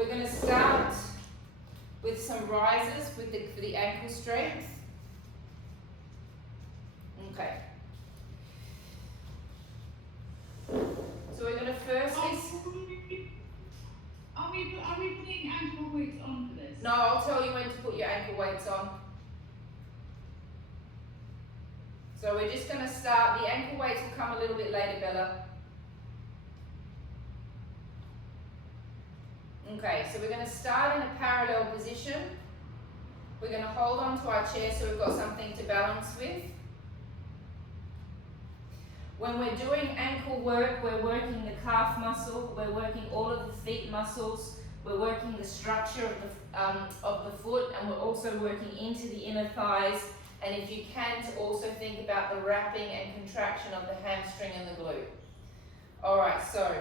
We're going to start with some rises for the ankle strength. Okay. So we're going to firstly... Are we putting ankle weights on for this? No, I'll tell you when to put your ankle weights on. So we're just going to start. The ankle weights will come a little bit later, Bella. Okay, so we're going to start in a parallel position. We're going to hold on to our chair so we've got something to balance with. When we're doing ankle work, we're working the calf muscle, we're working all of the feet muscles, we're working the structure of the foot, and we're also working into the inner thighs. And if you can, to also think about the wrapping and contraction of the hamstring and the glute. Alright, so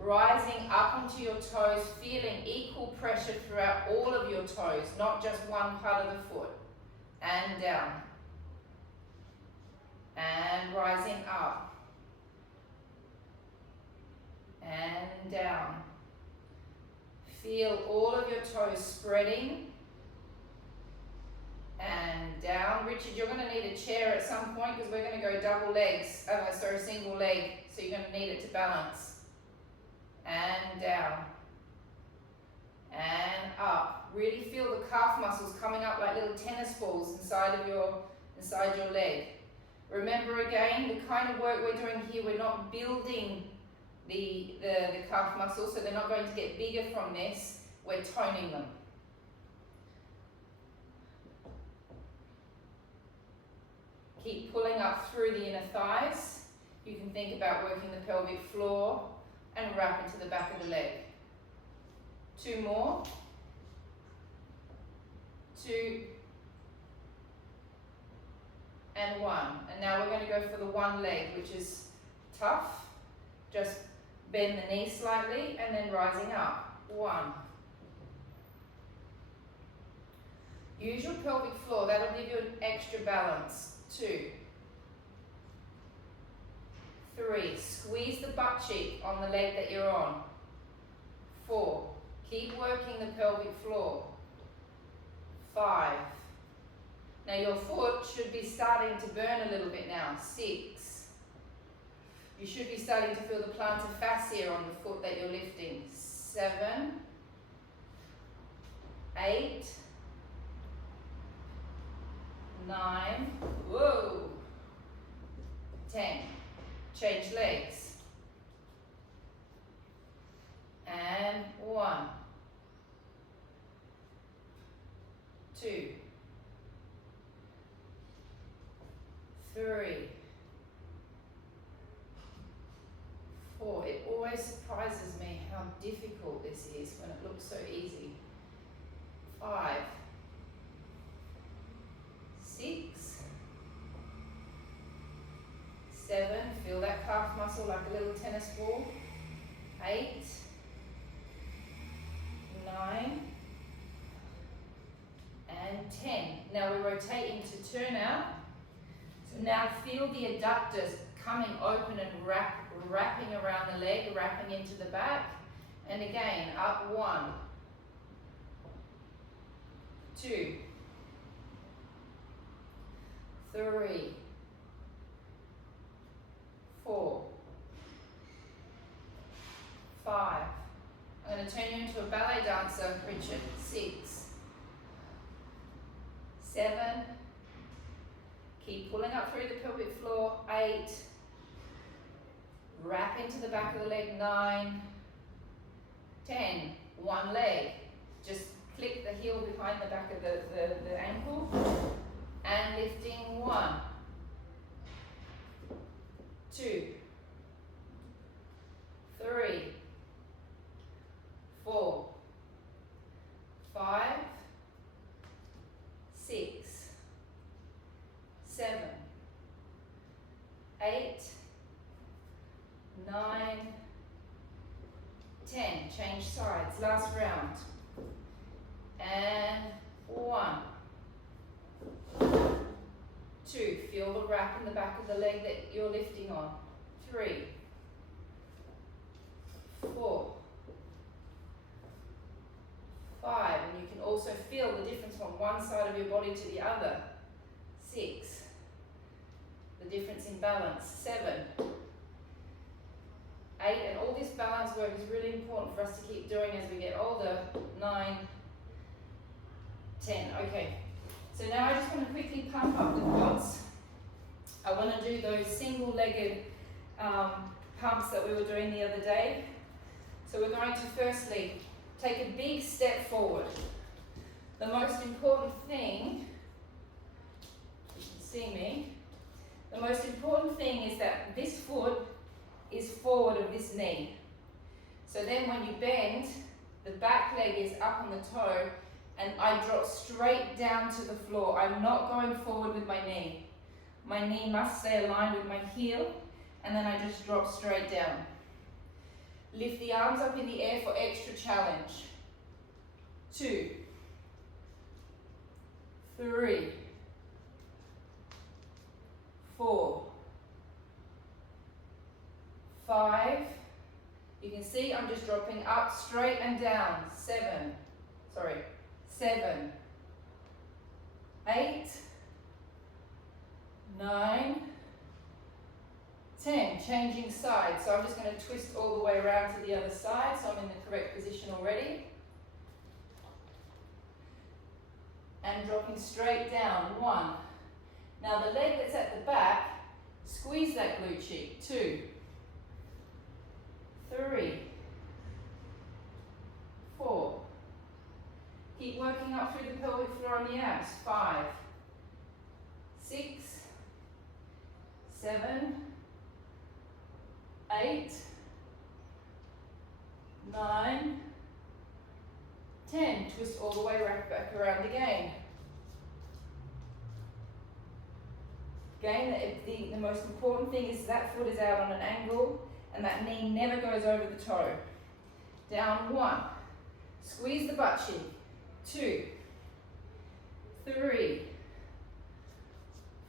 rising up onto your toes, feeling equal pressure throughout all of your toes, not just one part of the foot. And down. And rising up. And down. Feel all of your toes spreading. And down. Richard, you're going to need a chair at some point because we're going to go double legs. Single leg. So you're going to need it to balance. And down. And up. Really feel the calf muscles coming up like little tennis balls inside your leg. Remember again, the kind of work we're doing here, we're not building the calf muscles, so they're not going to get bigger from this. We're toning them. Keep pulling up through the inner thighs. You can think about working the pelvic floor and wrap into the back of the leg. 2 more. 2. And 1. And now we're going to go for the one leg, which is tough. Just bend the knee slightly and then rising up. 1. Use your pelvic floor. That'll give you an extra balance. 2. 3. Squeeze the butt cheek on the leg that you're on. 4. Keep working the pelvic floor. 5. Now your foot should be starting to burn a little bit now. 6. You should be starting to feel the plantar fascia on the foot that you're lifting. 7. 8. 9. Whoa. 10. Change legs. And 1. 2. 3. 4. It always surprises me how difficult this is when it looks so easy. 5. 6. 7. Feel that calf muscle like a little tennis ball. 8. 9. And 10. Now we rotate into turnout. So now feel the adductors coming open and wrapping around the leg, wrapping into the back. And again, up 1. 2. 3. 4. 5. I'm going to turn you into a ballet dancer, Richard. 6. 7. Keep pulling up through the pelvic floor. 8. Wrap into the back of the leg. 9. 10. One leg. Just click the heel behind the back of the ankle. And lifting. 1. 2. 3. 4. 5. 6. 7. 8. 9. 10. Change sides. Last round. And 1. 2. Feel the wrap in the back of the leg that you're lifting on. 3. 4. side of your body to the other. 6. The difference in balance. 7. 8, and all this balance work is really important for us to keep doing as we get older. 9, 10. Okay, so now I just want to quickly pump up the quads. I want to do those single-legged pumps that we were doing the other day. So we're going to firstly take a big step forward. The most important thing, you can see me, the most important thing is that this foot is forward of this knee. So then when you bend, the back leg is up on the toe and I drop straight down to the floor. I'm not going forward with my knee. My knee must stay aligned with my heel, and then I just drop straight down. Lift the arms up in the air for extra challenge. 2, 3, 4, 5. You can see I'm just dropping up, straight and down. 7, 8, 9, 10. Changing sides. So I'm just going to twist all the way around to the other side so I'm in the correct position already. And dropping straight down. 1. Now the leg that's at the back, squeeze that glute cheek. 2, 3, 4. Keep working up through the pelvic floor and the abs. 5, 6, 7, 8, 9, 10. Twist all the way right back around again. Again, the most important thing is that foot is out on an angle and that knee never goes over the toe. Down. 1. Squeeze the butt cheek. 2, 3,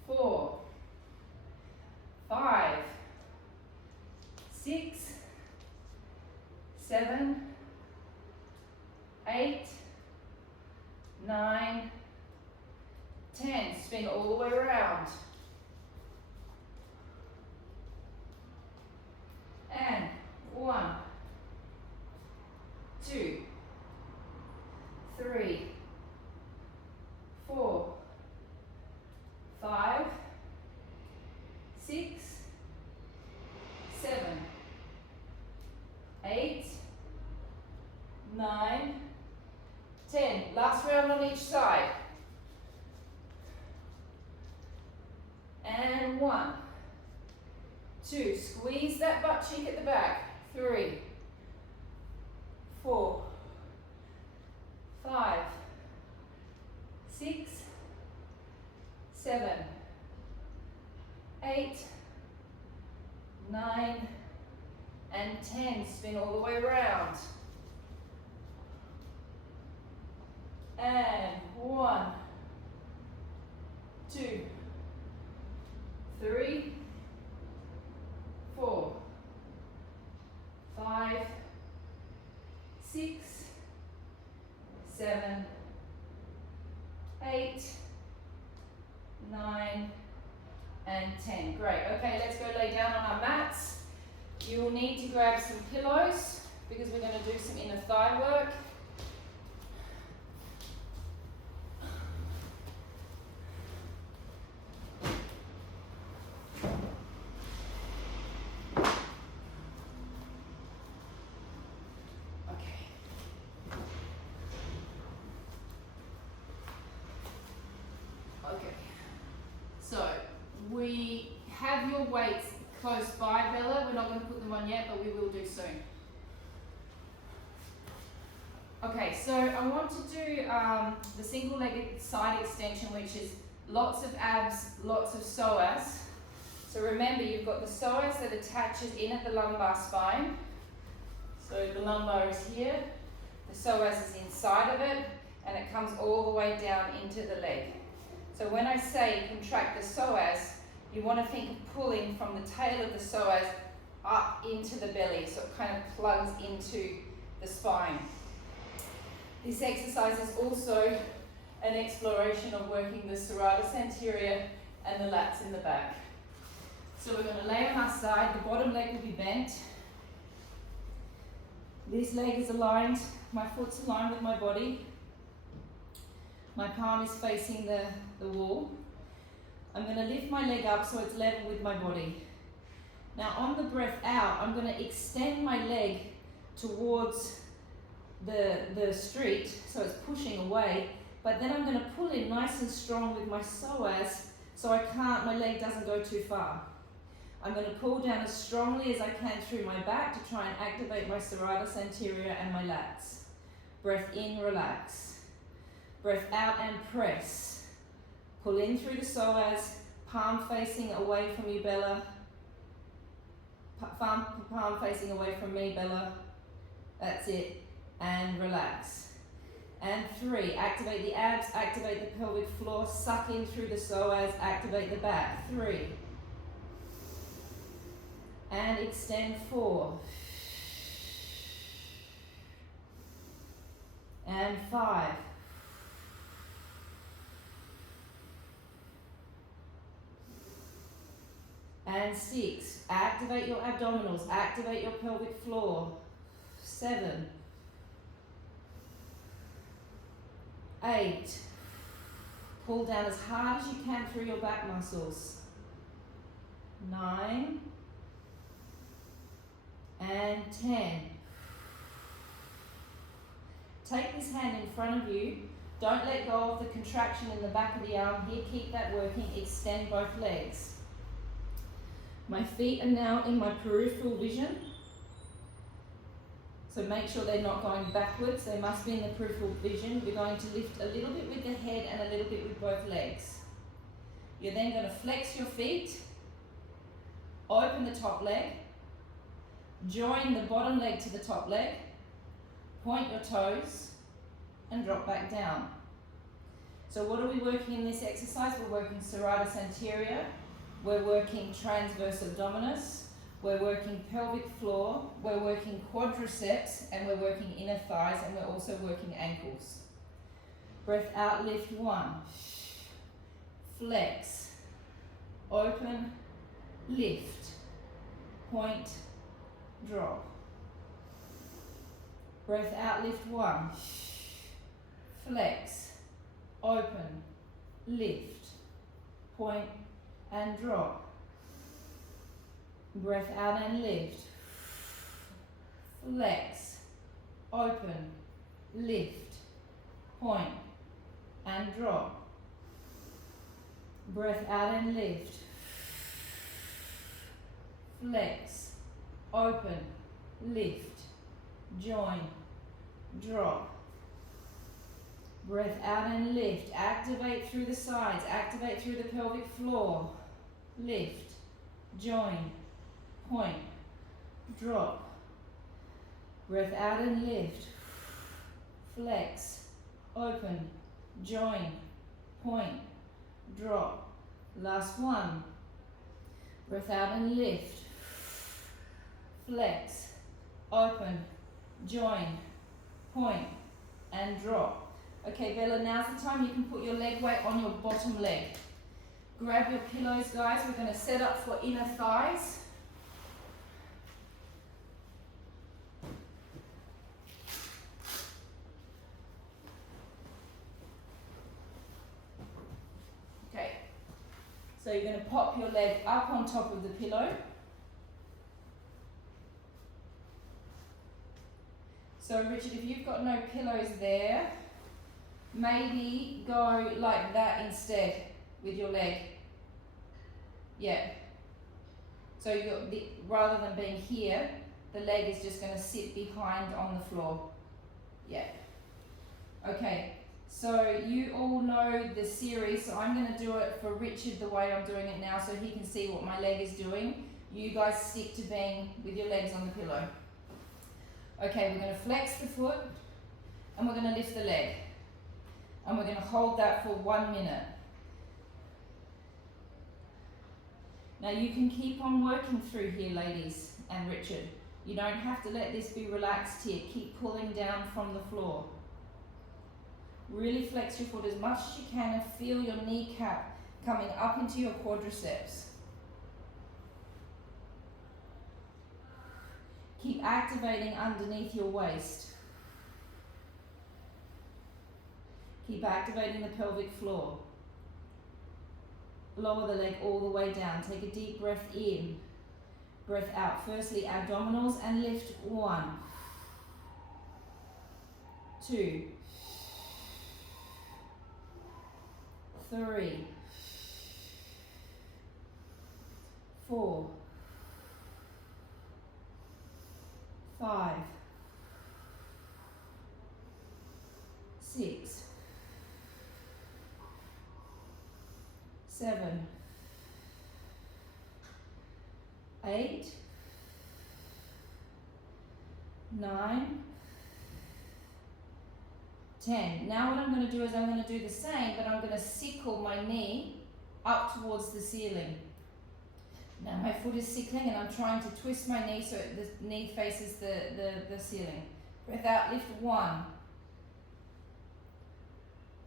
4, 5, 6, 7, 8, 9, 10. Spin all the way around. And 1, 2, 3, 4, 5, 6, 7, 8, 9, 10. Last round on each side. And 1, 2. Squeeze that butt cheek at the back. 3, 4, 5, 6, 7, 8, 9, and 10. Spin all the way around. And 1, 2, 3, 4, 5, 6, 7, 8, 9, and 10. Great. Okay, let's go lay down on our mats. You will need to grab some pillows because we're going to do some inner thigh work. Okay, so we have your weights close by, Bella. We're not going to put them on yet, but we will do soon. Okay, so I want to do the single-legged side extension, which is lots of abs, lots of psoas. So remember, you've got the psoas that attaches in at the lumbar spine. So the lumbar is here, the psoas is inside of it, and it comes all the way down into the leg. So when I say contract the psoas, you want to think of pulling from the tail of the psoas up into the belly, so it kind of plugs into the spine. This exercise is also an exploration of working the serratus anterior and the lats in the back. So we're going to lay on our side, the bottom leg will be bent. This leg is aligned, my foot's aligned with my body. My palm is facing the wall. I'm going to lift my leg up so it's level with my body. Now on the breath out, I'm going to extend my leg towards the street, so it's pushing away, but then I'm going to pull in nice and strong with my psoas so my leg doesn't go too far. I'm going to pull down as strongly as I can through my back to try and activate my serratus anterior and my lats. Breath in, relax. Breath out and press. Pull in through the psoas, palm facing away from you, Bella. Palm facing away from me, Bella. That's it. And relax. And 3, activate the abs, activate the pelvic floor, suck in through the psoas, activate the back. 3. And extend 4. And 5. And 6. Activate your abdominals, activate your pelvic floor. 7. 8. Pull down as hard as you can through your back muscles. 9. And 10. Take this hand in front of you. Don't let go of the contraction in the back of the arm here. Keep that working. Extend both legs. My feet are now in my peripheral vision. So make sure they're not going backwards. They must be in the peripheral vision. You're going to lift a little bit with the head and a little bit with both legs. You're then going to flex your feet. Open the top leg. Join the bottom leg to the top leg, point your toes, and drop back down. So what are we working in this exercise? We're working serratus anterior, we're working transverse abdominis, we're working pelvic floor, we're working quadriceps, and we're working inner thighs, and we're also working ankles. Breath out, lift 1. Flex, open, lift, point, drop. Breath out, lift 1. Flex, open, lift, point, and drop. Breath out and lift. Flex, open, lift, point, and drop. Breath out and lift. Flex, open, lift, join, drop. Breath out and lift. Activate through the sides, activate through the pelvic floor. Lift, join, point, drop. Breath out and lift. Flex, open, join, point, drop. Last one. Breath out and lift. Flex, open, join, point, and drop. Okay, Bella, now's the time you can put your leg weight on your bottom leg. Grab your pillows, guys. We're going to set up for inner thighs. Okay, so you're going to pop your leg up on top of the pillow. So Richard, if you've got no pillows there, maybe go like that instead with your leg. Yeah. So rather than being here, the leg is just going to sit behind on the floor. Yeah. Okay. So you all know the series, so I'm going to do it for Richard the way I'm doing it now so he can see what my leg is doing. You guys stick to being with your legs on the pillow. Okay, we're going to flex the foot and we're going to lift the leg. And we're going to hold that for 1 minute. Now you can keep on working through here, ladies and Richard. You don't have to let this be relaxed here. Keep pulling down from the floor. Really flex your foot as much as you can and feel your kneecap coming up into your quadriceps. Keep activating underneath your waist. Keep activating the pelvic floor. Lower the leg all the way down. Take a deep breath in. Breath out. Firstly, abdominals and lift. 1, 2, 3, 4, 5, 6, 7, 8, 9, 10. Now what I'm going to do is I'm going to do the same, but I'm going to sickle my knee up towards the ceiling. Now my foot is sickling and I'm trying to twist my knee so the knee faces the ceiling. Breath out, lift. 1,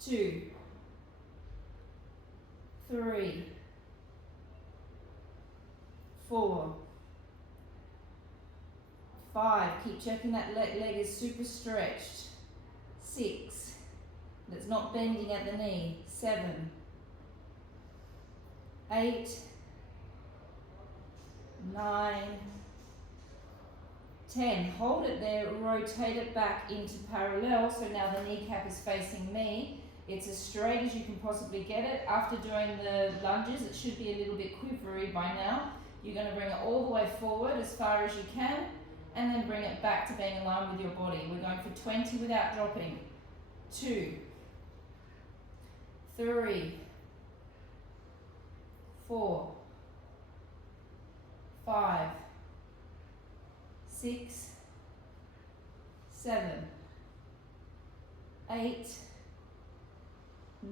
2, 3, 4, 5. Keep checking that leg is super stretched. 6. That's not bending at the knee. 7, 8, 9, 10. Hold it there, rotate it back into parallel, so now the kneecap is facing me. It's as straight as you can possibly get it. After doing the lunges, it should be a little bit quivery by now. You're going to bring it all the way forward as far as you can, and then bring it back to being aligned with your body. We're going for 20 without dropping. 2, 3, 4, 5, 6, 7, 8,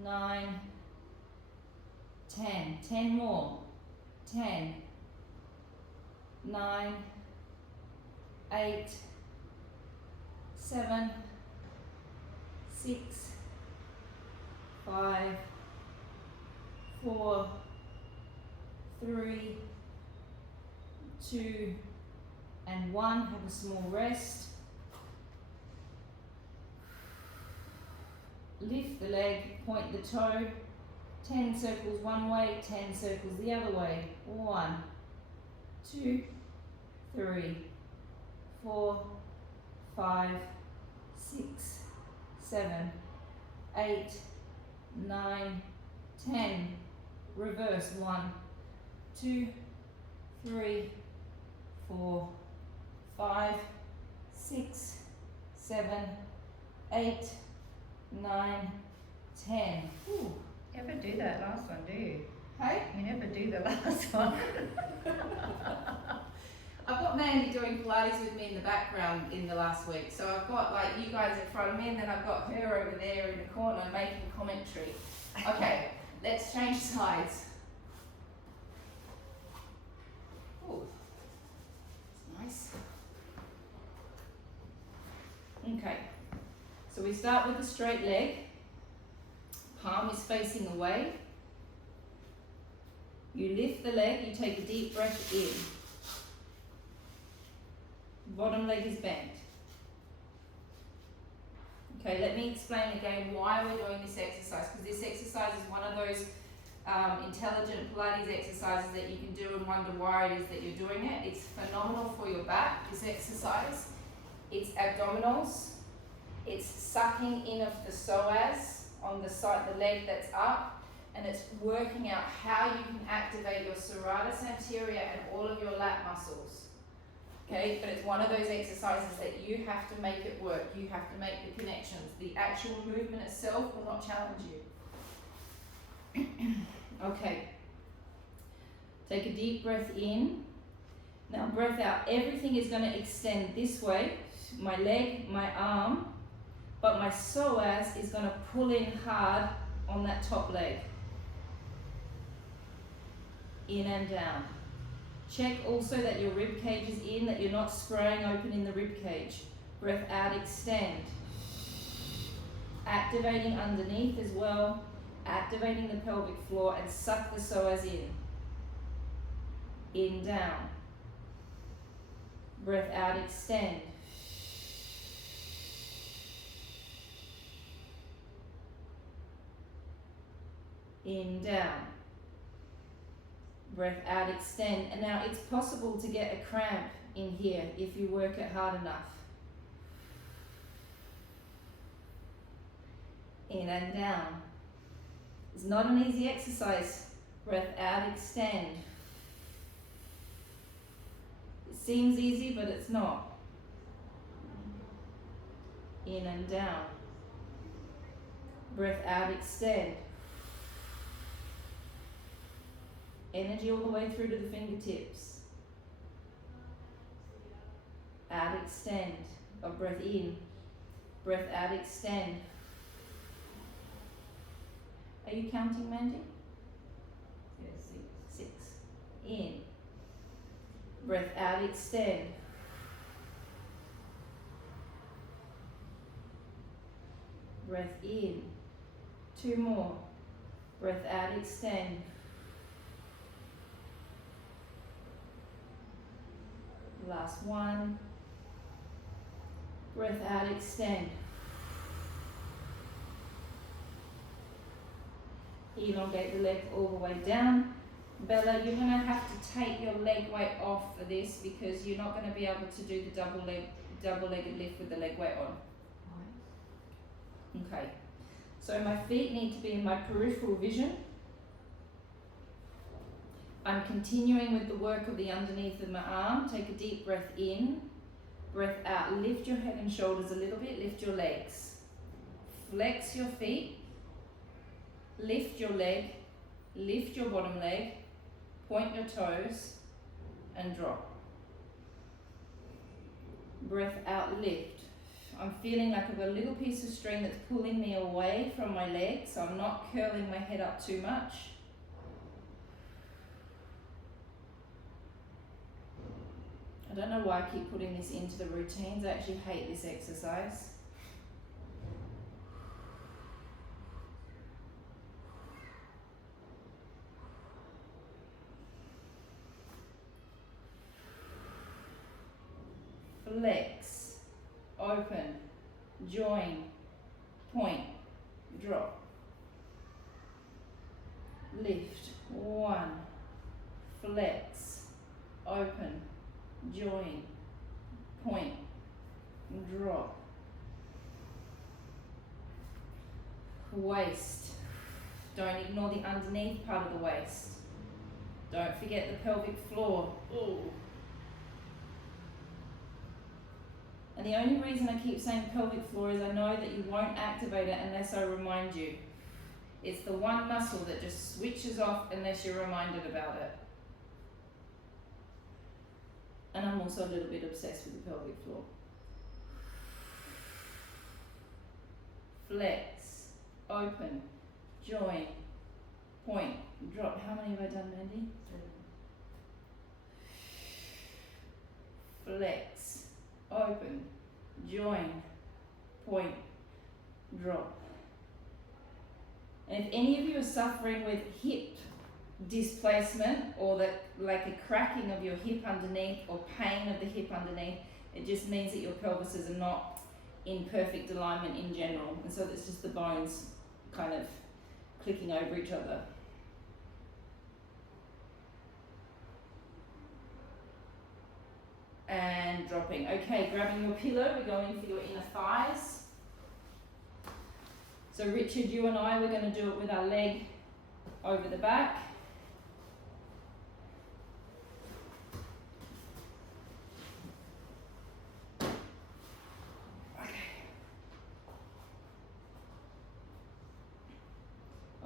9, 10. 10 more. 10, 9, 8, 7, 6, 5, 4, 3, 2, and 1. Have a small rest. Lift the leg, point the toe. 10 circles one way, 10 circles the other way. 1, 2, 3, 4, 5, 6, 7, 8, 9, 10. Reverse. 1, 2, 3, 4, 5, 6, 7, 8, 9, 10. Ooh. Never do that last one, do you? Hey? You never do the last one. I've got Mandy doing Pilates with me in the background in the last week. So I've got like you guys in front of me and then I've got her over there in the corner making commentary. Okay, let's change sides. Ooh, that's nice. Okay, so we start with the straight leg. Palm is facing away. You lift the leg, you take a deep breath in. Bottom leg is bent. Okay, let me explain again why we're doing this exercise, because this exercise is one of those intelligent Pilates exercises that you can do and wonder why it is that you're doing it. It's phenomenal for your back, this exercise. It's abdominals. It's sucking in of the psoas on the side, the leg that's up, and it's working out how you can activate your serratus anterior and all of your lat muscles. Okay, but it's one of those exercises that you have to make it work. You have to make the connections. The actual movement itself will not challenge you. Okay, take a deep breath in. Now breath out. Everything is going to extend this way. My leg, my arm, but my psoas is going to pull in hard on that top leg. In and down. Check also that your rib cage is in, that you're not spraying open in the rib cage. Breath out, extend. activating underneath as well, activating the pelvic floor, and suck the psoas in, down, breath out, extend, in, down, breath out, extend. And now it's possible to get a cramp in here if you work it hard enough. In and down. It's not an easy exercise. Breath out, extend. It seems easy, but it's not. In and down. Breath out, extend. Energy all the way through to the fingertips. Out, extend. Or breath in. Breath out, extend. Are you counting, Mandy? Yes. 6. In. Breath out, extend. Breath in. 2 more. Breath out, extend. Last 1. Breath out, extend. Elongate the leg all the way down. Bella, you're going to have to take your leg weight off for this because you're not going to be able to do the double-legged lift with the leg weight on. Okay, so my feet need to be in my peripheral vision. I'm continuing with the work of the underneath of my arm. Take a deep breath in, breath out. Lift your head and shoulders a little bit, lift your legs. Flex your feet, lift your leg, lift your bottom leg, point your toes, and drop. Breath out, lift. I'm feeling like I've got a little piece of string that's pulling me away from my leg, so I'm not curling my head up too much. I don't know why I keep putting this into the routines. I actually hate this exercise. Flex, open, join, point, drop. Lift, 1, flex, open, join, point, drop. Waist, don't ignore the underneath part of the waist. Don't forget the pelvic floor. Ooh. And the only reason I keep saying pelvic floor is I know that you won't activate it unless I remind you. It's the one muscle that just switches off unless you're reminded about it. And I'm also a little bit obsessed with the pelvic floor. Flex, open, join, point, drop. How many have I done, Mandy? 7. Flex, open, join, point, drop. And if any of you are suffering with hip displacement or like a cracking of your hip underneath or pain of the hip underneath, it just means that your pelvises are not in perfect alignment in general. And so it's just the bones kind of clicking over each other. And dropping. Okay, grabbing your pillow, we're going for your inner thighs. So Richard, you and I, we're going to do it with our leg over the back. Okay.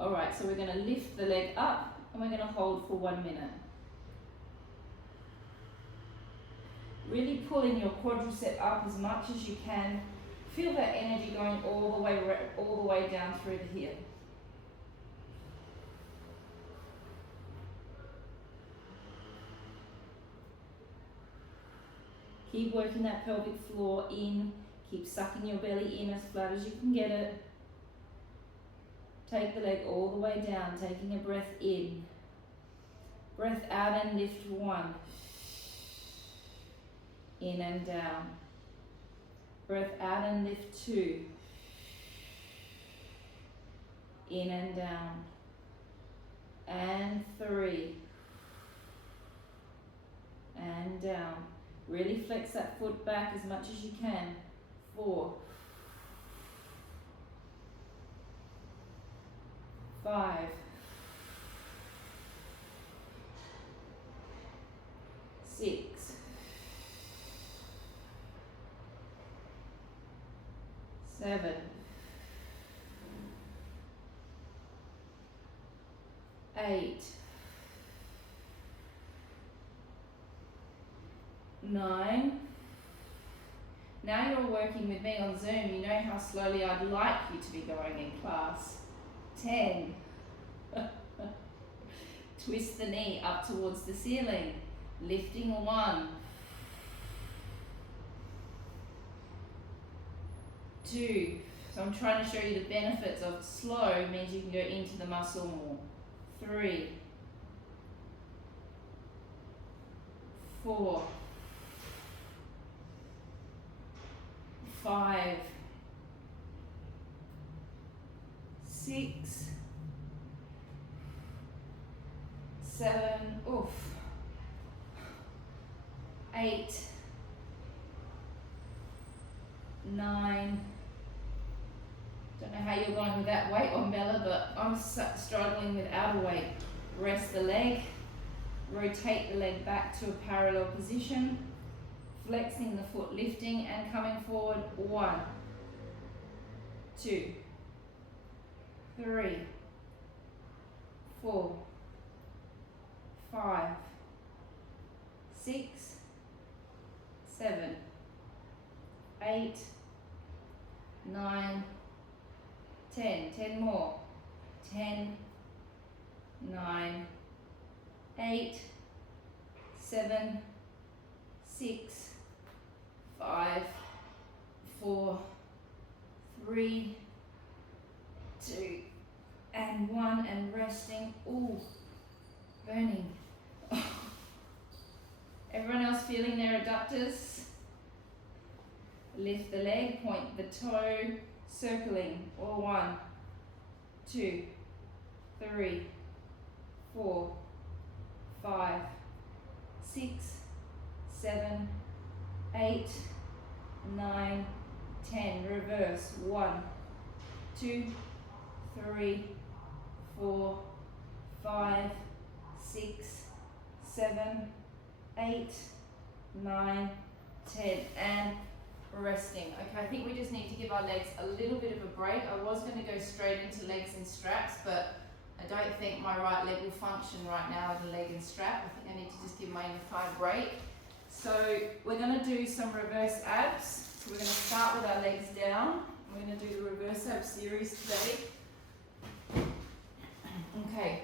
Alright, so we're going to lift the leg up and we're going to hold for 1 minute. Really pulling your quadricep up as much as you can. Feel that energy going all the way down through the hip. Keep working that pelvic floor in. Keep sucking your belly in as flat as you can get it. Take the leg all the way down, taking a breath in. Breath out and lift 1. In and down. Breath out and lift 2. In and down. And 3. And down. Really flex that foot back as much as you can. 4. 5. 6. 7. 8. 9. Now you're working with me on Zoom. You know how slowly I'd like you to be going in class. 10. Twist the knee up towards the ceiling. Lifting 1. 2. So I'm trying to show you the benefits of slow means you can go into the muscle more. 3. 4. 5. 6. 7. Oof. 8. 9. Don't know how you're going with that weight on, Bella, but I'm struggling with outer weight. Rest the leg. Rotate the leg back to a parallel position. Flexing the foot, lifting and coming forward. 1, 2, 3, 4, 5, 6, 7, 8, 9, 10. 10 more. 10, 9, 8, 7, 6, 5, 4, 3, 2, and 1, and resting. Ooh, burning. Everyone else feeling their adductors? Lift the leg, point the toe, circling. Or 1, 2, 3, 4, 5, 6, 7, 8, 9, 10. Reverse. 1, 2, 3, 4, 5, 6, 7, 8, 9, 10. And resting. Okay, I think we just need to give our legs a little bit of a break. I was going to go straight into legs and straps, but I don't think my right leg will function right now with a leg and strap. I think I need to just give my inner thigh a break. So we're going to do some reverse abs. So we're going to start with our legs down. We're going to do the reverse ab series today. Okay.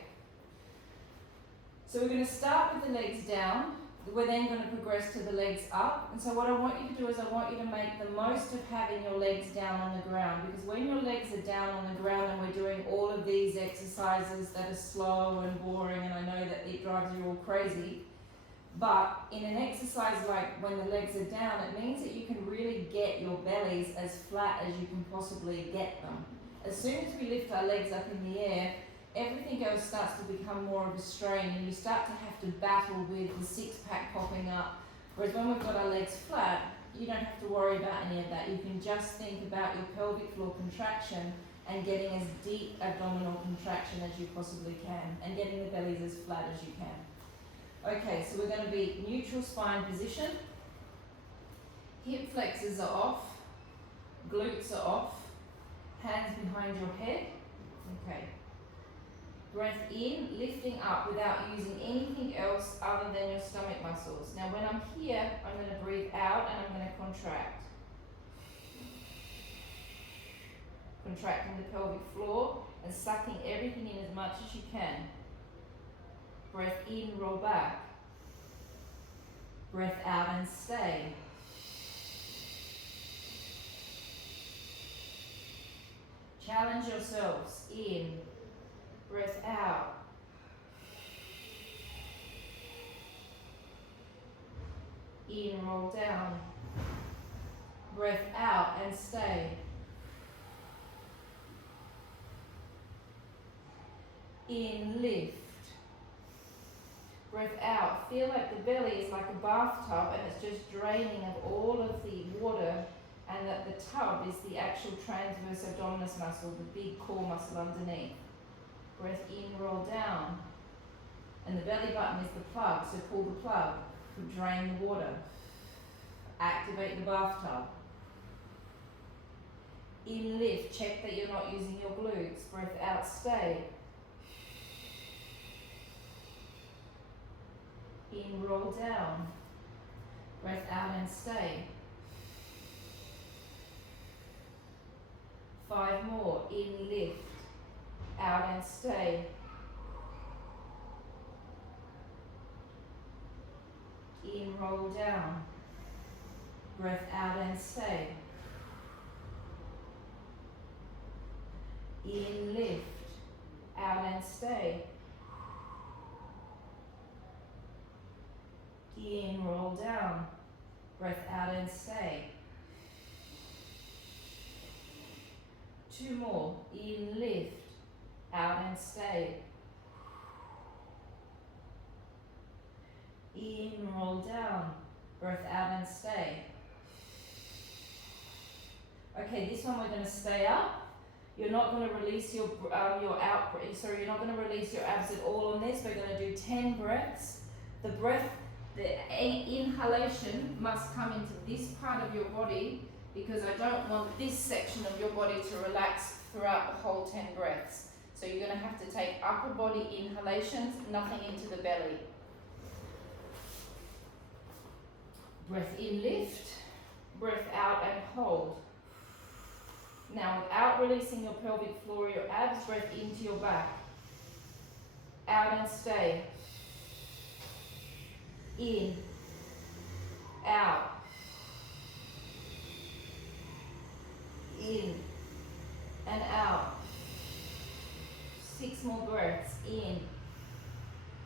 So we're going to start with the legs down. We're then going to progress to the legs up. And so what I want you to do is I want you to make the most of having your legs down on the ground, because when your legs are down on the ground and we're doing all of these exercises that are slow and boring, and I know that it drives you all crazy, but in an exercise like when the legs are down, it means that you can really get your bellies as flat as you can possibly get them. As soon as we lift our legs up in the air, everything else starts to become more of a strain, and you start to have to battle with the six-pack popping up. Whereas when we've got our legs flat, you don't have to worry about any of that. You can just think about your pelvic floor contraction and getting as deep abdominal contraction as you possibly can, and getting the bellies as flat as you can. Okay, so we're going to be neutral spine position. Hip flexors are off, glutes are off, hands behind your head. Okay. Breath in, lifting up without using anything else other than your stomach muscles. Now when I'm here, I'm going to breathe out and I'm going to contract. Contracting the pelvic floor and sucking everything in as much as you can. Breath in, roll back. Breath out and stay. Challenge yourselves. In, breath out. In, roll down. Breath out and stay. In, lift. Breath out. Feel like the belly is like a bathtub and it's just draining of all of the water, and that the tub is the actual transverse abdominis muscle, the big core muscle underneath. Breath in, roll down. And the belly button is the plug, so pull the plug to drain the water. Activate the bathtub. In, lift. Check that you're not using your glutes. Breath out, stay. In, roll down. Breath out and stay. 5 more. In, lift. Out and stay. In, roll down. Breath out and stay. In, lift. Out and stay. In, roll down. Breath out and stay. 2 more. In, lift. Out and stay. In, roll down. Breath out and stay. Okay, this one we're going to stay up. You're not going to release your out. Sorry, you're not going to release your abs at all on this. We're going to do 10 breaths. The inhalation must come into this part of your body, because I don't want this section of your body to relax throughout the whole 10 breaths. So you're going to have to take upper body inhalations, nothing into the belly. Breath in, lift. Breath out and hold. Now, without releasing your pelvic floor or your abs, breath into your back. Out and stay. In. Out. In. And out. 6 more breaths. In.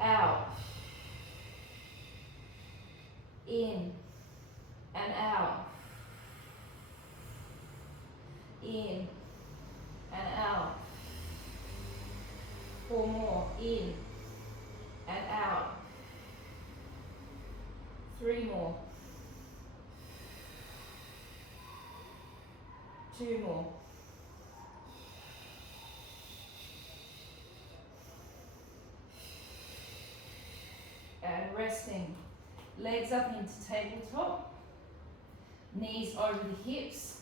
Out. In. And out. In and out. 4 more. In and out. 3 more. 2 more. And resting. Legs up into tabletop. Knees over the hips.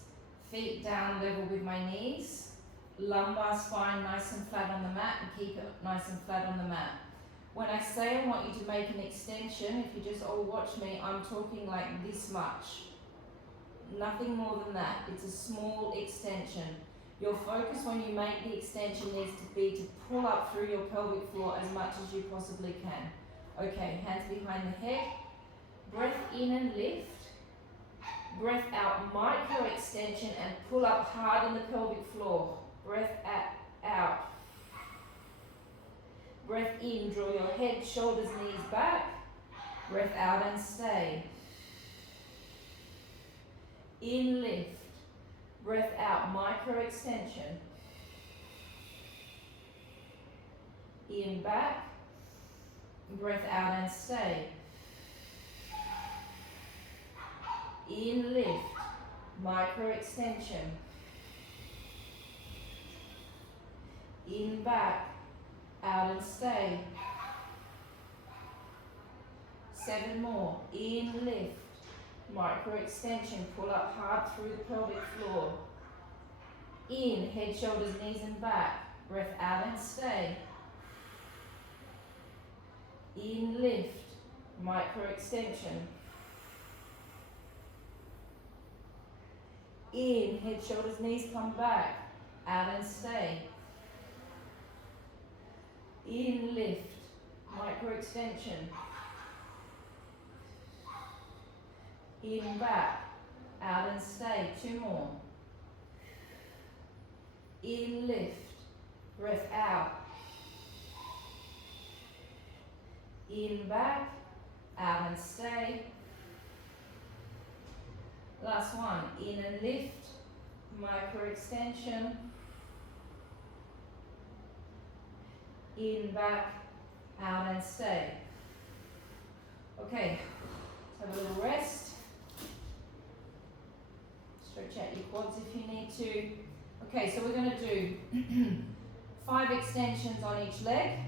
Feet down level with my knees. Lumbar spine nice and flat on the mat, and keep it nice and flat on the mat. When I say I want you to make an extension, if you just all watch me, I'm talking like this much. Nothing more than that. It's a small extension. Your focus when you make the extension needs to be to pull up through your pelvic floor as much as you possibly can. Okay, hands behind the head. Breath in and lift. Breath out, micro extension, and pull up hard in the pelvic floor. Breath out. Breath in, draw your head, shoulders, knees back. Breath out and stay. In, lift. Breath out, micro extension. In, back. Breath out and stay. In, lift, micro extension. In, back, out and stay. 7 more. In, lift, micro extension. Pull up hard through the pelvic floor. In, head, shoulders, knees and back. Breath out and stay. In, lift, micro extension. In, head, shoulders, knees come back. Out and stay. In, lift, micro extension. In, back. Out and stay. 2 more. in, lift. Breath out. In, back, out and stay. Last one, in and lift, micro extension. In, back, out and stay. Okay, let's have a little rest. Stretch out your quads if you need to. Okay, so we're going to do 5 extensions on each leg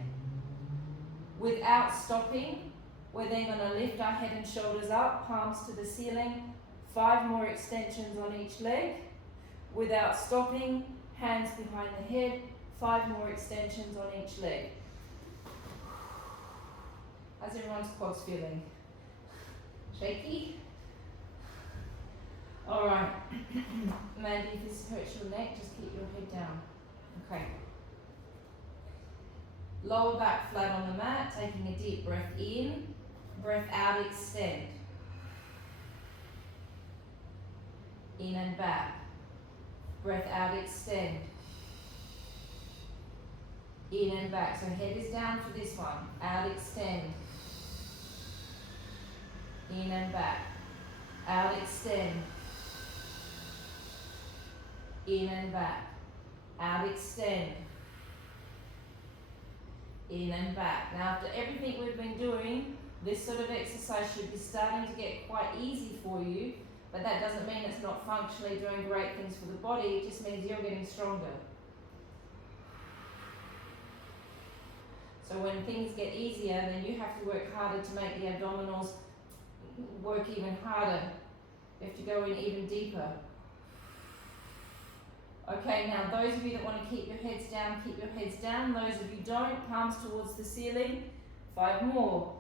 without stopping. We're then going to lift our head and shoulders up, palms to the ceiling. 5 more extensions on each leg without stopping, hands behind the head. 5 more extensions on each leg. How's everyone's quads feeling? Shaky? Alright. Mandy, if this hurts your neck, just keep your head down. Okay. Lower back flat on the mat, taking a deep breath in. Breath out, extend. In and back. Breath out, extend. In and back. So head is down for this one. Out, extend. In and back. Out, extend. In and back. Out, extend. In and back. Now after everything we've been doing, this sort of exercise should be starting to get quite easy for you, but that doesn't mean it's not functionally doing great things for the body, it just means you're getting stronger. So when things get easier, then you have to work harder to make the abdominals work even harder. You have to go in even deeper. Okay, now those of you that want to keep your heads down, keep your heads down. Those of you don't, palms towards the ceiling. 5 more.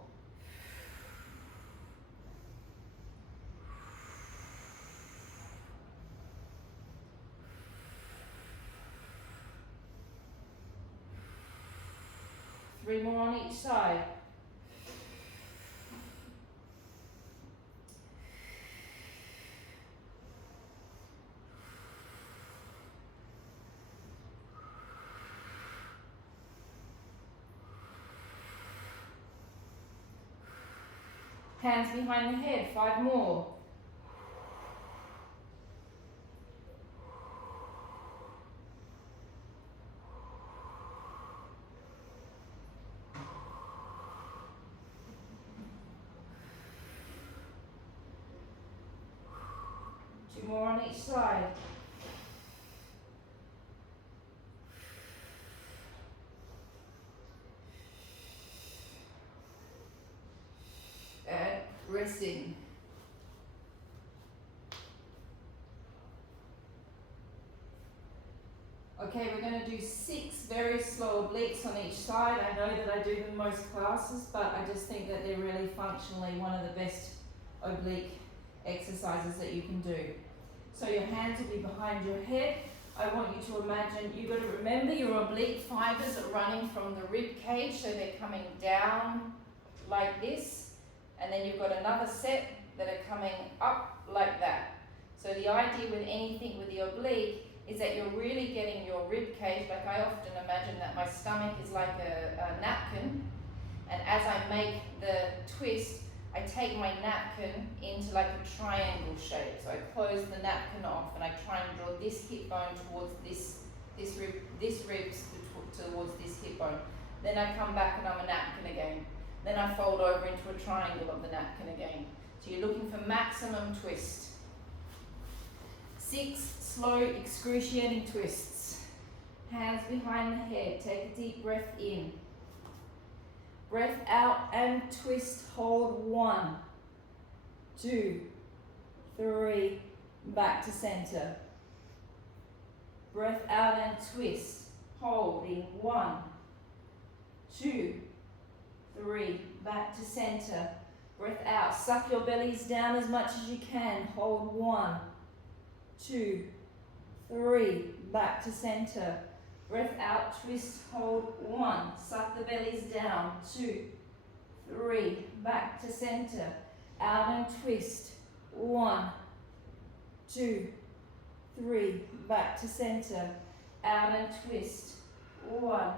Three more on each side. Hands behind the head, 5 more. Two more on each side. And resting. Okay, we're going to do 6 very slow obliques on each side. I know that I do them in most classes, but I just think that they're really functionally one of the best oblique exercises that you can do. So your hands will be behind your head. I want you to imagine, you've got to remember your oblique fibers are running from the rib cage, so they're coming down like this, and then you've got another set that are coming up like that. So the idea with anything with the oblique is that you're really getting your rib cage, like I often imagine that my stomach is like a napkin, and as I make the twist, I take my napkin into like a triangle shape. So I close the napkin off and I try and draw this hip bone towards this ribs towards this hip bone. Then I come back and I'm a napkin again. Then I fold over into a triangle of the napkin again. So you're looking for maximum twist. 6 slow, excruciating twists. Hands behind the head. Take a deep breath in. Breath out and twist. Hold 1, 2, 3. Back to center. Breath out and twist. Holding 1, 2, 3. Back to center. Breath out. Suck your bellies down as much as you can. Hold 1, 2, 3. Back to center. Breath out, twist, hold 1. Suck the bellies down. 2, 3. Back to center. Out and twist. 1, 2, 3. Back to center. out and twist. 1,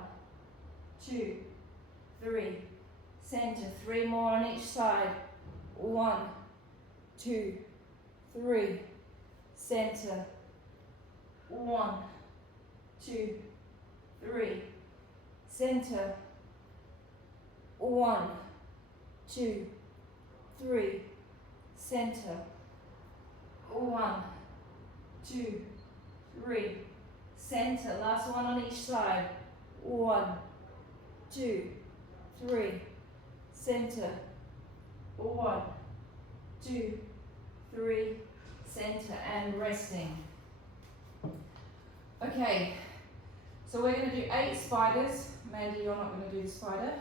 2, 3, center. 3 more on each side. 1, 2, 3, center. 1, 2, 3, center. 1, 2, 3, center. 1, 2, 3, center. Last one on each side. 1, 2, 3, center. 1, 2, 3, center, and resting. Okay, so we're going to do 8 spiders. Mandy, you're not going to do the spider.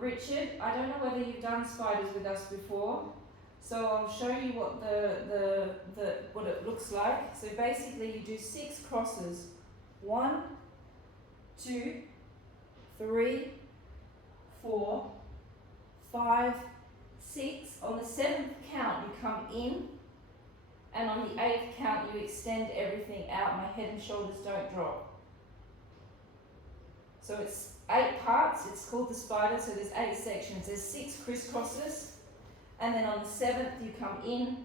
Richard, I don't know whether you've done spiders with us before, so I'll show you what what it looks like. So basically, you do 6 crosses. 1, 2, 3, 4, 5, 6. On the 7th count, you come in, and on the 8th count, you extend everything out. My head and shoulders don't drop. So it's 8 parts. It's called the spider. So there's 8 sections. There's 6 crisscrosses, and then on the 7th, you come in,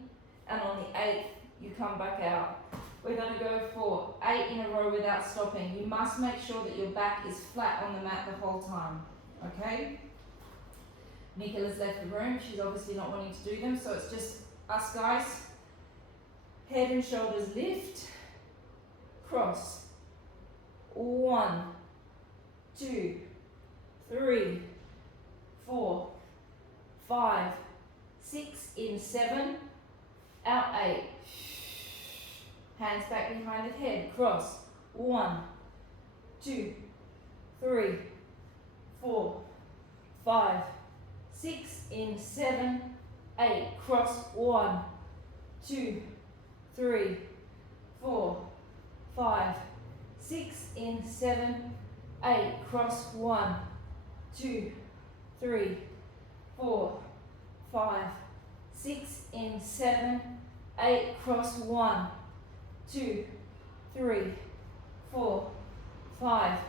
and on the 8th, you come back out. We're going to go for 8 in a row without stopping. You must make sure that your back is flat on the mat the whole time. Okay? Nicola's left the room. She's obviously not wanting to do them, so it's just us guys. Head and shoulders lift, cross. 1, 2, 3, 4, 5, 6, in 7, out 8. Hands back behind the head, cross. 1, 2, 3, 4, 5, 6, in 7, 8. Cross. 1, 2, 3, 4, 5, 6, in 7, 8. Cross. 1, 2, 3, 4, 5, 6, in 7, 8. Cross. 1, 2, 3, 4, 5,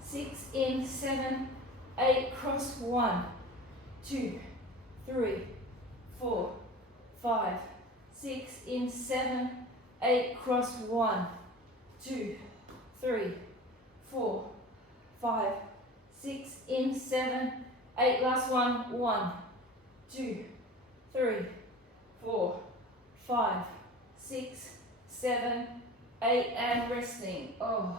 6, in 7, 8. Cross. 1, 2, 3, 4, 5, 6, in 7, 8. Cross. 1, 2, 3, 4, 5, 6, in 7, 8. Last one. 1, 2, 3, 4, 5, 6, 7, 8, and resting. Oh.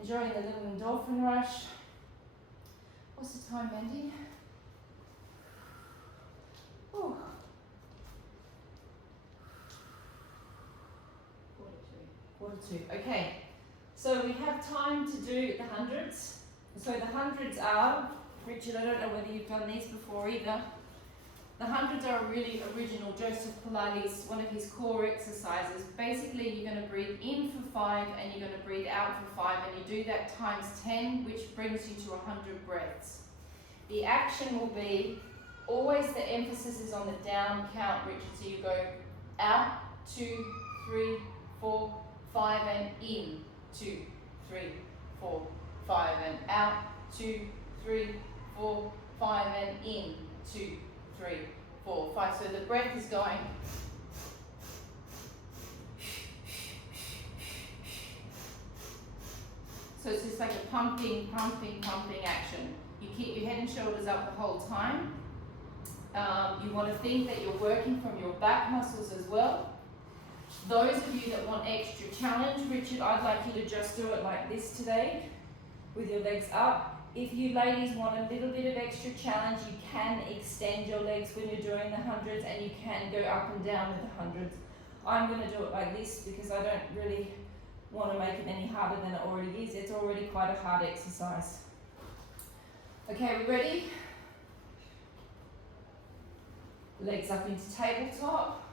Enjoying the little endorphin rush. What's the time, Mandy? Oh. 1:45. Okay. So we have time to do the hundreds. So the hundreds are, Richard, I don't know whether you've done these before either. The hundreds are a really original Joseph Pilates, one of his core exercises. Basically, you're going to breathe in for 5 and you're going to breathe out for 5, and you do that times 10, which brings you to 100 breaths. The action will be, always the emphasis is on the down count, Richard. So you go out, 2, 3, 4, 5, and in, 2, 3, 4, 5, and out, 2, 3, 4, 5, and in, 2, 3, 4, 5. So the breath is going. So it's just like a pumping action. You keep your head and shoulders up the whole time. You want to think that you're working from your back muscles as well. Those of you that want extra challenge, Richard, I'd like you to just do it like this today, with your legs up. If you ladies want a little bit of extra challenge, you can extend your legs when you're doing the hundreds, and you can go up and down with the hundreds. I'm going to do it like this because I don't really want to make it any harder than it already is. It's already quite a hard exercise. Okay, we ready? Legs up into tabletop.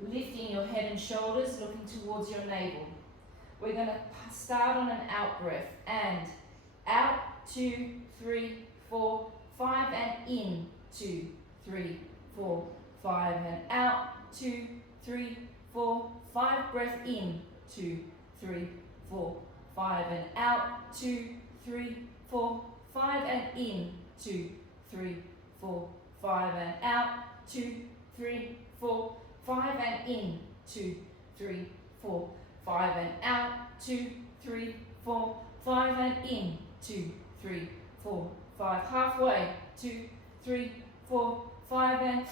Lifting your head and shoulders, looking towards your navel. We're going to start on an out breath, and out, 2, 3, 4, 5, and in, 2, 3, 4, 5, and out, 2, 3, 4, 5. Breath in, 2, 3, 4, 5, and out, 2, 3, 4, 5, and in, 2, 3, 4, 5, and out, 2, 3, 4, 5, and in, 2, 3, 4, 5, and out, 2, 3, 4, 5, and in, 2, 3, 4, 5, halfway, 2, 3, 4, 5, and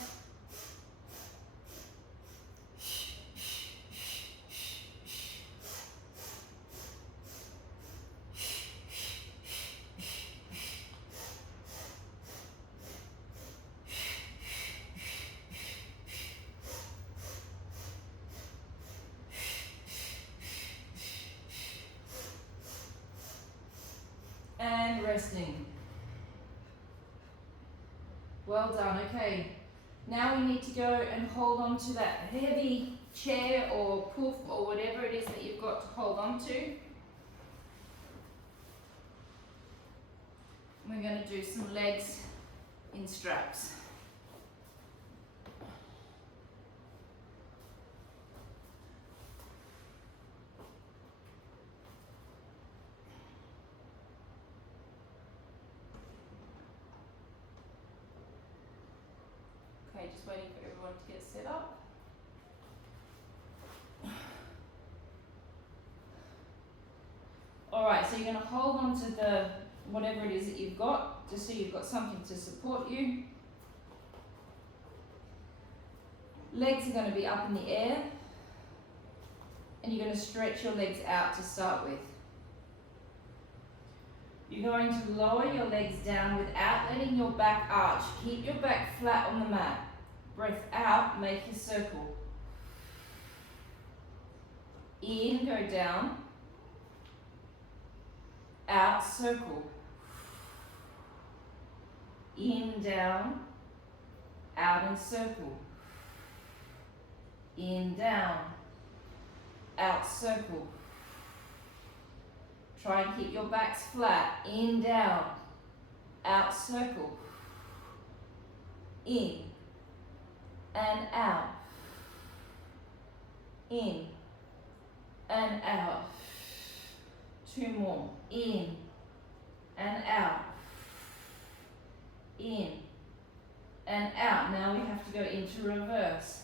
resting. Well done. Okay, now we need to go and hold on to that heavy chair or poof or whatever it is that you've got to hold on to. We're going to do some legs in straps. Okay, just waiting for everyone to get set up. Alright, so you're going to hold on to the whatever it is that you've got, just so you've got something to support you. Legs are going to be up in the air, and you're going to stretch your legs out to start with. You're going to lower your legs down without letting your back arch. Keep your back flat on the mat. Breath out, make your circle. In, go down. Out, circle. In, down. Out and circle. In, down. Out, circle. Try and keep your backs flat. In, down. Out, circle. In. And out. In. And out. 2 more. In. And out. In. And out. Now we have to go into reverse.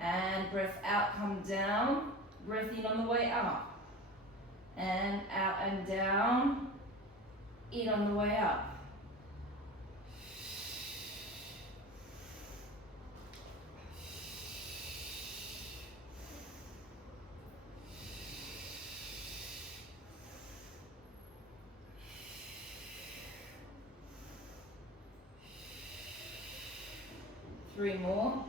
And breath out, come down. Breath in on the way up. And out and down, in on the way up. Three more.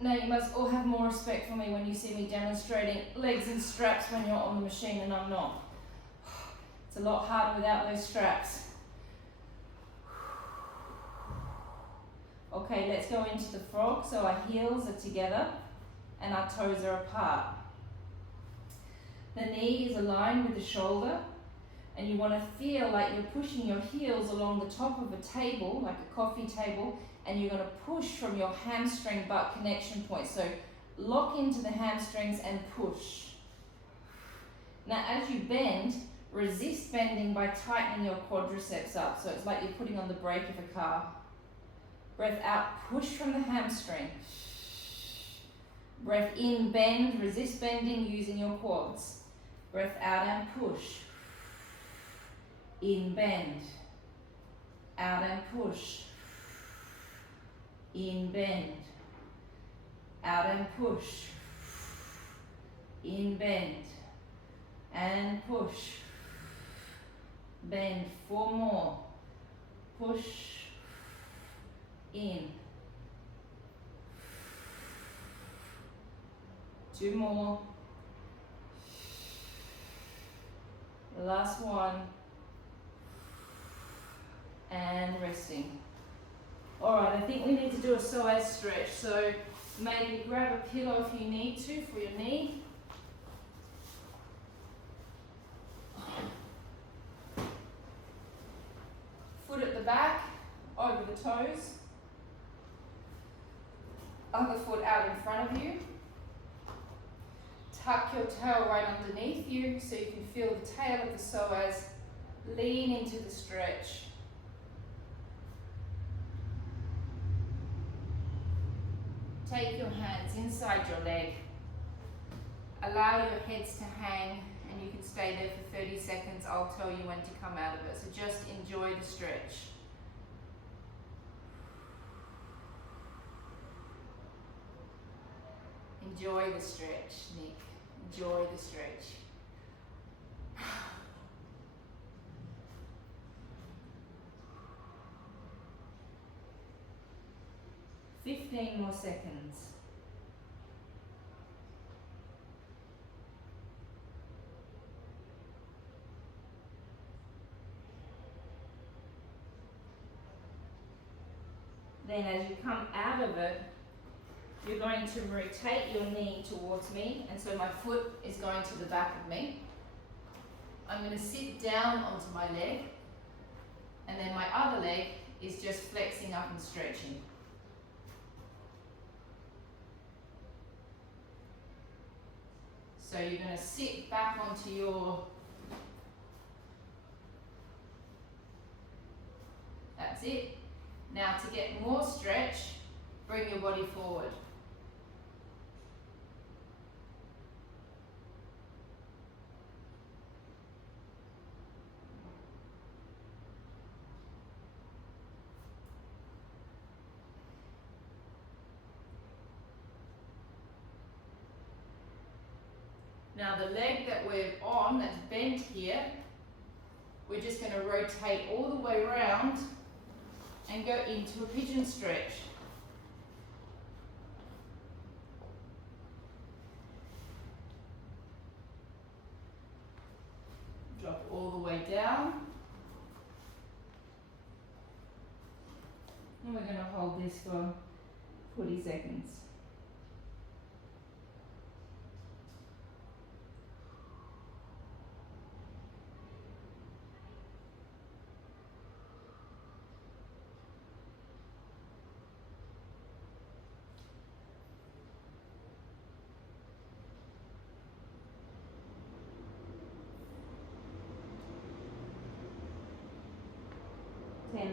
Now you must all have more respect for me when you see me demonstrating legs and straps when you're on the machine and I'm not. It's a lot harder without those straps. Okay, let's go into the frog. So our heels are together and our toes are apart. The knee is aligned with the shoulder, and you want to feel like you're pushing your heels along the top of a table, like a coffee table, and you're going to push from your hamstring butt connection point. So lock into the hamstrings and push. Now as you bend, resist bending by tightening your quadriceps up. So it's like you're putting on the brake of a car. Breath out, push from the hamstring. Breath in, bend, resist bending using your quads. Breath out and push. In, bend. Out and push. In, bend. Out and push. In, bend. And push. Bend. 4 more. Push. In. 2 more. Last one. And resting. Alright, I think we need to do a side stretch. So maybe grab a pillow if you need to for your knee. Foot at the back, over the toes. Other foot out in front of you. Tuck your tail right underneath you so you can feel the tail of the psoas. Lean into the stretch. Take your hands inside your leg. Allow your heads to hang, and you can stay there for 30 seconds. I'll tell you when to come out of it. So just enjoy the stretch. Enjoy the stretch, Nick. Enjoy the stretch. 15 more seconds. Then as you come out of it, you're going to rotate your knee towards me, and so my foot is going to the back of me. I'm going to sit down onto my leg, and then my other leg is just flexing up and stretching. So you're going to sit back onto your, that's it. Now to get more stretch, bring your body forward. Now the leg that we're on, that's bent here, we're just going to rotate all the way around and go into a pigeon stretch. Drop all the way down. And we're going to hold this for 40 seconds.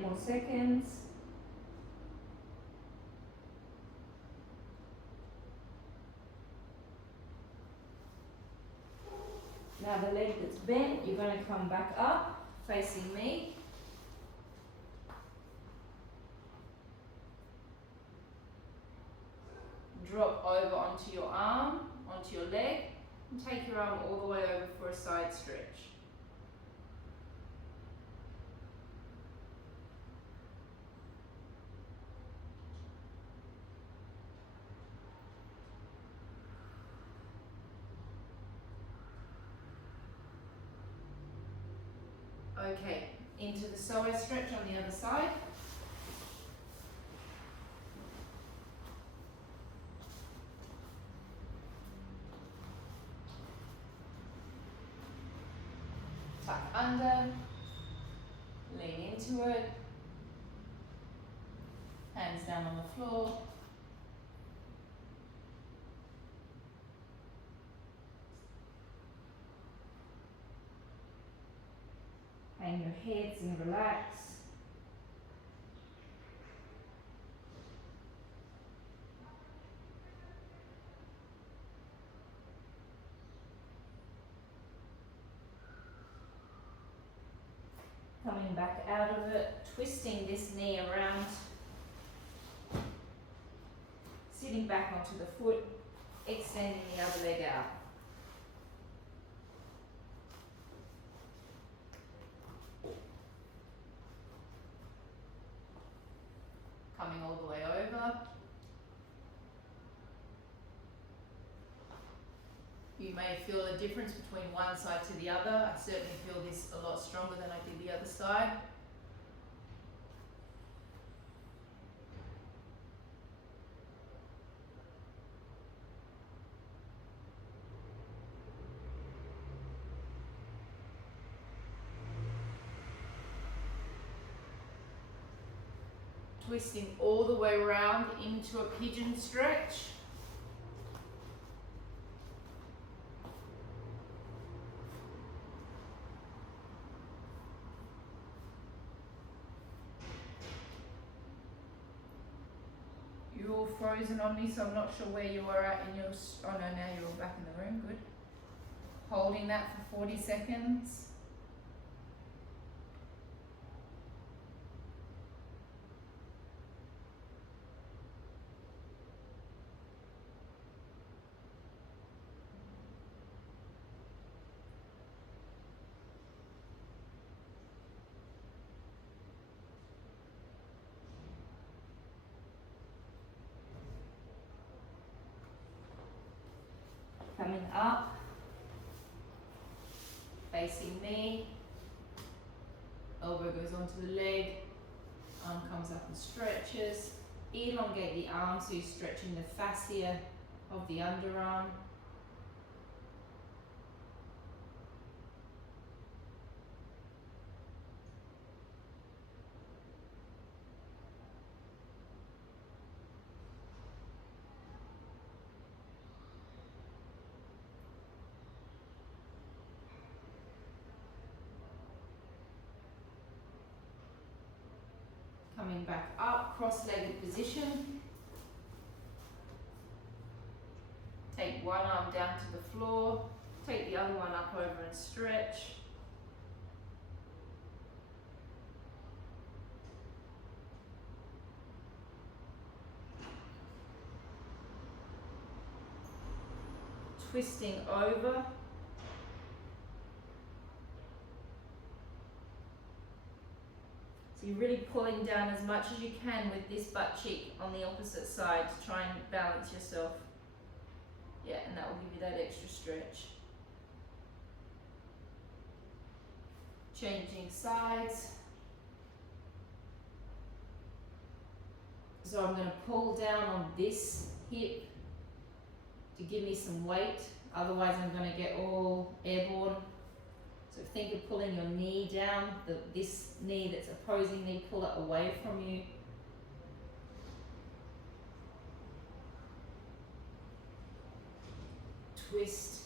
More seconds. Now the leg that's bent, you're going to come back up, facing me. Drop over onto your arm, onto your leg, and take your arm all the way over for a side stretch. Okay, into the psoas stretch on the other side. Tuck under, lean into it, hands down on the floor. Hang your heads and relax. Coming back out of it, twisting this knee around, sitting back onto the foot, extending the other leg out. Coming all the way over. You may feel a difference between one side to the other. I certainly feel this a lot stronger than I did the other side. Twisting all the way around into a pigeon stretch. You're all frozen on me, so I'm not sure where you are at in your, oh no, now you're all back in the room, good. Holding that for 40 seconds. Coming up, facing me, elbow goes onto the leg, arm comes up and stretches. Elongate the arm so you're stretching the fascia of the underarm. Coming back up, cross-legged position. Take one arm down to the floor, take the other one up over and stretch. Twisting over. So you're really pulling down as much as you can with this butt cheek on the opposite side to try and balance yourself. Yeah, and that will give you that extra stretch. Changing sides. So I'm going to pull down on this hip to give me some weight, otherwise I'm going to get all airborne. So think of pulling your knee down, this knee that's opposing knee, pull it away from you. Twist.